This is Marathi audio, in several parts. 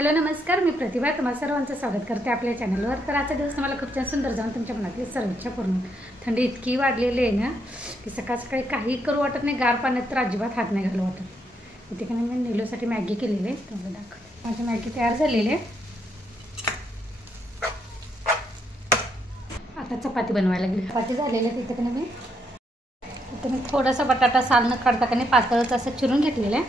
हॅलो नमस्कार, मी प्रतिभा तुम्हाला सर्वांचं स्वागत करते आपल्या चॅनलवर। तर आजचा दिवस तुम्हाला खूप छान सुंदर जाऊन तुमच्या मनातली सर्व इच्छा पूर्ण। थंडी इतकी वाढलेली आहे ना की सकाळ सकाळी काही करू वाटत नाही, गार पाण्यात तर अजिबात हात नाही घालू वाटत। इथे मी नीलूसाठी मॅगी केलेली आहे, तुम्हाला दाखवते। माझी मॅगी तयार झालेली आहे। आता चपाती बनवायला लागली। चपाती झालेली आहे। इथे मी थोडासा बटाटा साल न काढता का नाही पातळच असं चिरून घेतलेलं आहे।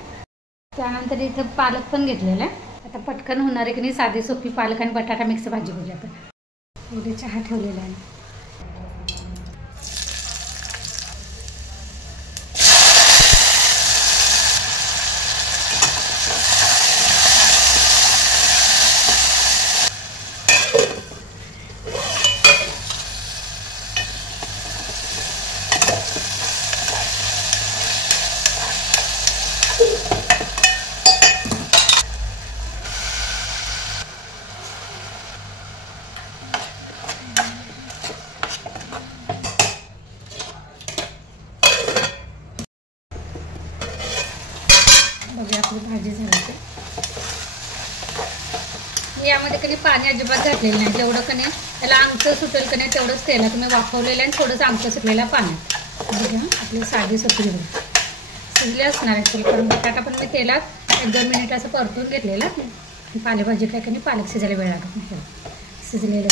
त्यानंतर इथं पालक पण घेतलेला आहे। आता पटकन होणार आहे की नाही साधी सोपी पालक आणि बटाटा मिक्स भाजी करूया आपण। उद्या चहा ठेवलेला आहे। बघा आपली भाजी झाली। यामध्ये कधी पाणी अजिबात घातलेलं नाही, जेवढं कधी त्याला आमचं सुटेल का नाही तेवढंच तेलात तुम्ही वाफवलेलं आणि थोडंसं आमचं सुटलेलं पाण्यात। बघा आपली साधी सोपी शिजली असणार आहे, कारण बटाटा पण मी तेलात 1-2 मिनिट असं परतून घेतलेला। पालेभाजी काय की पालक शिजायला वेळ लागत नाही, शिजलेलं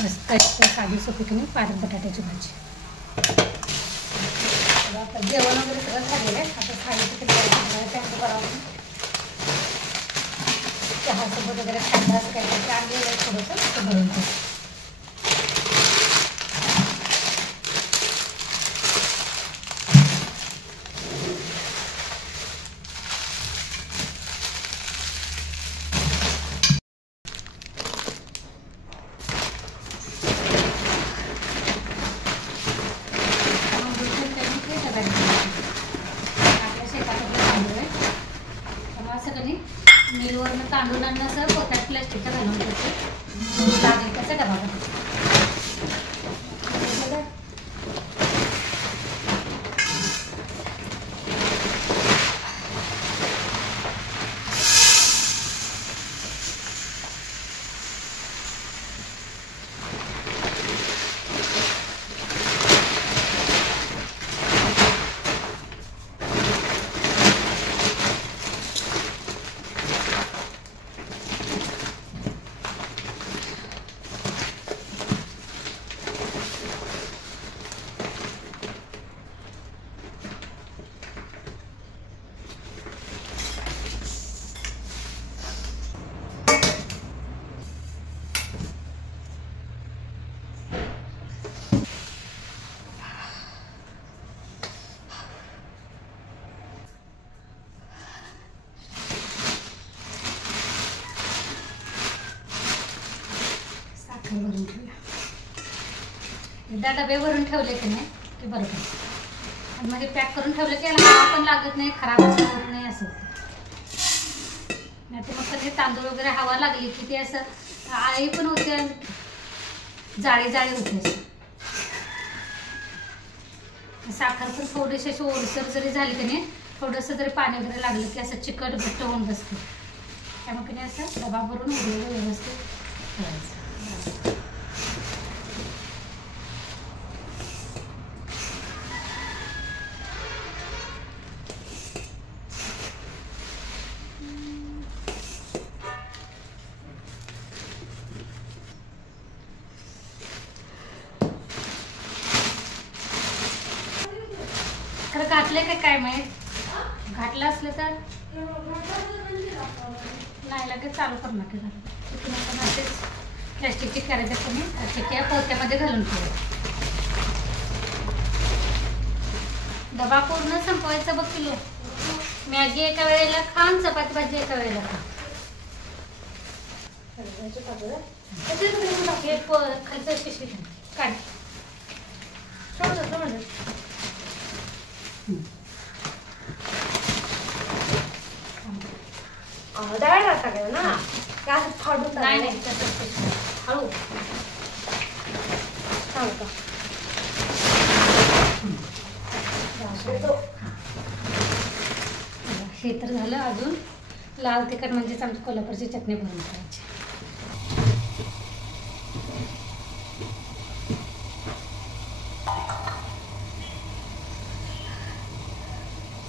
मस्त साधी सोपी की पालक बटाट्याची भाजी। आता जेवण वगैरे सगळं झालेलं आहे। आता खायचं त्यांचं करावं, चहासोबत वगैरे खायला असं काहीतरी आणलेलं आहे थोडंसं भरून। मिलवरनं तांदूळ आणलं असं पोत्यात प्लॅस्टिकचा घालून ठेवते, लागेल त्याचा डबा बनवते। भरून ठेवला, एकदा डबे भरून ठेवले की नाही की बरोबर, आणि मग पॅक करून ठेवलं की याला हवा पण लागत नाही, खराब होत नाही असं। नाही तर मग कधी तांदूळ वगैरे हवा लागली की ते असं आळी पण होते, जाळी जाळी होते। साखर पण थोडीशी अशी ओलसर जरी झाली की नाही, थोडंसं जरी पाणी वगैरे लागलं की असं चिकट घट्ट होऊन बसते। त्यामुळे की असं डबा भरून उरलेलं व्यवस्थित ठेवायचं। खरं घातले काय माहीत, घातलं असलं तर नाही लगेच चालू करणार की घालून असेच प्लॅस्टिकची कॅरेट तुम्ही त्या पोत्यामध्ये घालून ठेवा। डबा पूर्ण संपवायचा बघ किलो। मॅगी एका वेळेला खा, चपाती भाजी एका वेळेला खा। खालचं शिशी काढ, डाळ टाकायचं ना, काय फाडून नाही हळू सांग का हे तर झालं. अजून लाल तिखट म्हणजेच आमची कोल्हापूरची चटणी बनवून करायची.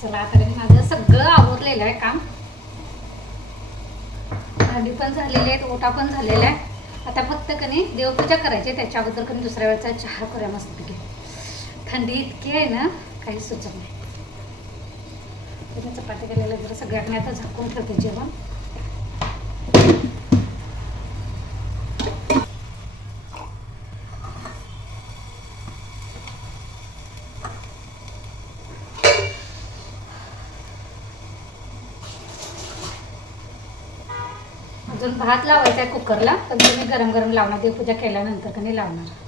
चला आता माझं सगळं आवरलेलं आहे काम. भांडी पण झालेली आहेत, ओटा पण झालेला आहे. आता फक्त कणी देवपूजा करायची. त्याच्या अगोदर कणी दुसऱ्या वेळचा चहा करूया मस्तपैकी. थंडी इतकी आहे ना काही सुचत नाही. चपाती केलेलं जरा सगळ्यांनी आता झाकून ठेवते जेवण. अजून भात लावायचा आहे कुकरला, पण तुम्ही गरम गरम लावणार. देवपूजा केल्यानंतर कणी लावणार.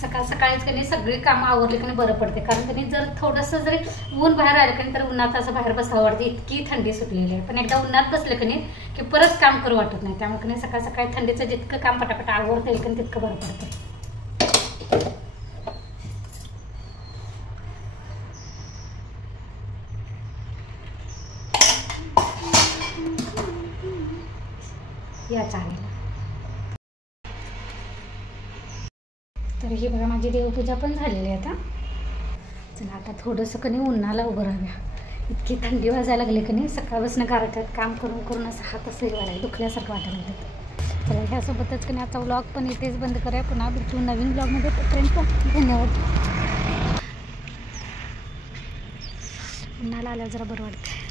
सकाळ सकाळीच कधी सगळी कामं आवरली की बरं पडते. कारण कधी जर थोडंसं जरी ऊन बाहेर आलं की तर उन्हात असं बाहेर बसावं वाटते. इतकी थंडी सुटलेली आहे. पण एकदा उन्हात बसलं की नाही की परत काम करू वाटत नाही. त्यामुळे कधी सकाळ सकाळी थंडीचं जितकं काम पटापट आवरता येईल की तितकं बरं पडतं. या चालेल. तर ही बघा माझी देवपूजा पण झालेली आहे. आता चला आता थोडंसं कधी उन्हाला उभं राहूया. इतकी थंडी वाजायला लागली की नाही. सकाळपासून घरात काम करून करून असं हात असं वाढायला दुखल्यासारखं वाटायला लागतं. चला ह्यासोबतच की नाही आता व्लॉग पण इथेच बंद करूया. पुन्हा भेटू नवीन ब्लॉगमध्ये. तोपर्यंत धन्यवाद. उन्हाला आल्यावर जरा बरं वाटतं.